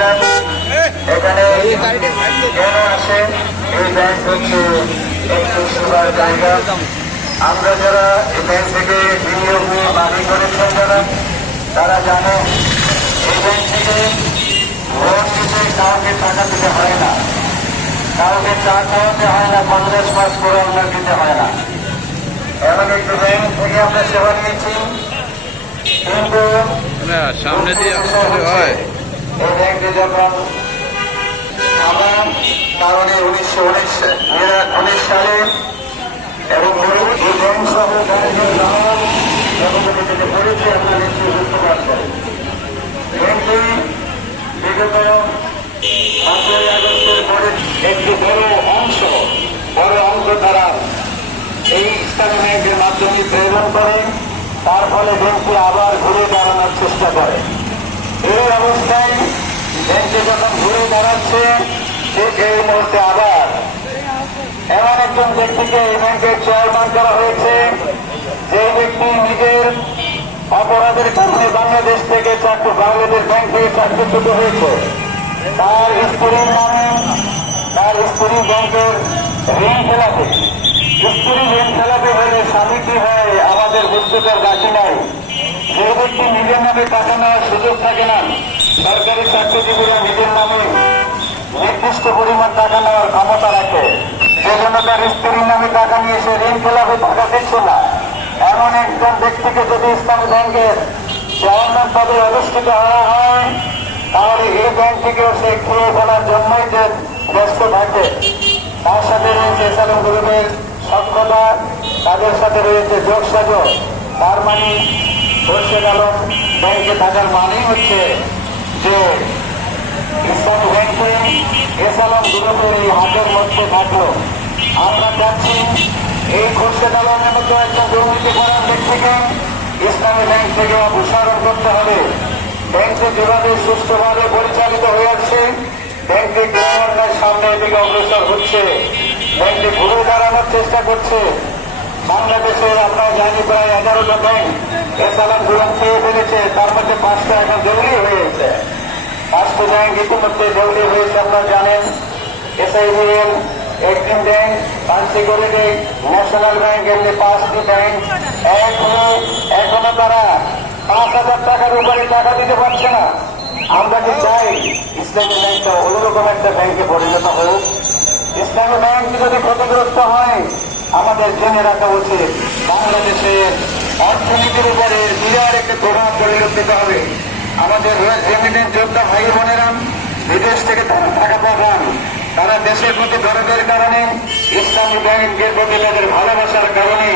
বোনেরা, এখানে কেন আসেন? এই ব্যাংক হচ্ছে একটু সেবার জায়গা। আমরা যারা এই ব্যাংক থেকে বিনিয়োগ নিয়ে বাড়ি করেছেন যারা, তারা জানে এই ব্যাংক থেকে লোন নিতে কাউকে টাকা দিতে হয় না, কাউকে চা খাওয়াতে হয় না, 50 মাস করে আমরা দিতে হয় না। এমন একটু ব্যাংক থেকে আমরা সেবা নিয়েছি। কিন্তু সামনে দিয়ে হয় এই ব্যাংকে যখন আমার কারণে 1919 সালে এবং এই ব্যাংক সহ পড়েছে আপনার নিশ্চয়ই বুঝতে পারছেন। ব্যাংকে বিগত 5ই আগস্টের পরে একটি বড় অংশ তারা এই ইসলামী ব্যাংকের মাধ্যমে প্রেরণ করে। তার ফলে ব্যাংকটি আবার ঘুরে দাঁড়ানোর চেষ্টা করে। এই অবস্থায় ব্যাংকে যখন ঘুরে দাঁড়াচ্ছে, ঠিক এই মুহূর্তে আবার এমন একজন ব্যক্তিকে এই ব্যাংকের চেয়ারম্যান করা হয়েছে, যে ব্যক্তি নিজের অপরাধের কারণে বাংলাদেশ থেকে বাংলাদেশ ব্যাংক থেকে চাকরিচ্যুত হয়েছে। তার স্ত্রীর নামে তার স্ত্রী ব্যাংকের ঋণ খেলাপি। স্ত্রী ঋণ খেলাপি হলে স্বামী কি হয় আমাদের বুঝতে বাকি নাই। যে ব্যক্তি নিজের নামে টাকা নেওয়ার সুযোগ থাকে না, সরকারি চাকরিজীবীরা নিজের নামে নির্দিষ্ট পরিমাণ টাকা নেওয়ার ক্ষমতা রাখে, সেজন্য তার স্ত্রীর নামে টাকা নিয়ে সে ঋণ খেলাপে টাকা দিচ্ছে না। এমন একজন ব্যক্তিকে যদি ইসলামী ব্যাংকের চেয়ারম্যান পদে অধিষ্ঠিত হওয়া হয়, তাহলে এই ব্যাংক থেকেও সে খেয়ে ফেলার জন্যই যে ব্যস্ত থাকে। তার সাথে রয়েছে এসালাম গ্রুপের সক্ষতা, তাদের সাথে রয়েছে যোগসাযোগ। তার মানে খোরশেদ আলম ব্যাংকে থাকার মানেই হচ্ছে যে ইসলামী ব্যাংকে এসালাম গ্রুপের এই হাতের মধ্যে থাকলো। আমরা চাচ্ছি এই খোরশেদ আলমের মতো একটা দুর্নীতিপরায়ণ ব্যক্তিকে ইসলামী ব্যাংক থেকে অপসারণ করতে হবে। ব্যাংকে যেভাবে সুষ্ঠুভাবে পরিচালিত হয়ে আসছে, ব্যাংকে গভর্নমেন্টের সামনের দিকে অগ্রসর হচ্ছে, ব্যাংকে ঘুরে দাঁড়ানোর চেষ্টা করছে। বাংলাদেশের আমরা জানি প্রায় 11টা ব্যাংক এসালাম গ্রুপ পেয়ে ফেলেছে, তার মধ্যে 5টা এখন দেউলি হয়েছে। 5টি ব্যাংক ইতিমধ্যে দেউলি হয়েছে আপনারা জানেন। SIBL, Exim bank, security, national bank, এমনি 5টি ব্যাংক এখনো তারা 5,000 টাকার উপরে টাকা দিতে পারছে না। আমরা কি চাই ইসলামী ব্যাংকটা অন্যরকম একটা ব্যাংকে পরিণত হোক? ইসলামী ব্যাংক যদি ক্ষতিগ্রস্ত হয়, আমাদের জেনে রাখা উচিত বাংলাদেশের অর্থনীতির উপরে বিরাট একটি প্রভাব পরিলক্ষিত হবে। আমাদের রেমিটেন্স যোদ্ধা ভাই বোনেরা বিদেশ থেকে তারা টাকা পাঠান, তারা দেশের প্রতি দরদের কারণে, ইসলামী ব্যাংকের প্রতি তাদের ভালোবাসার কারণে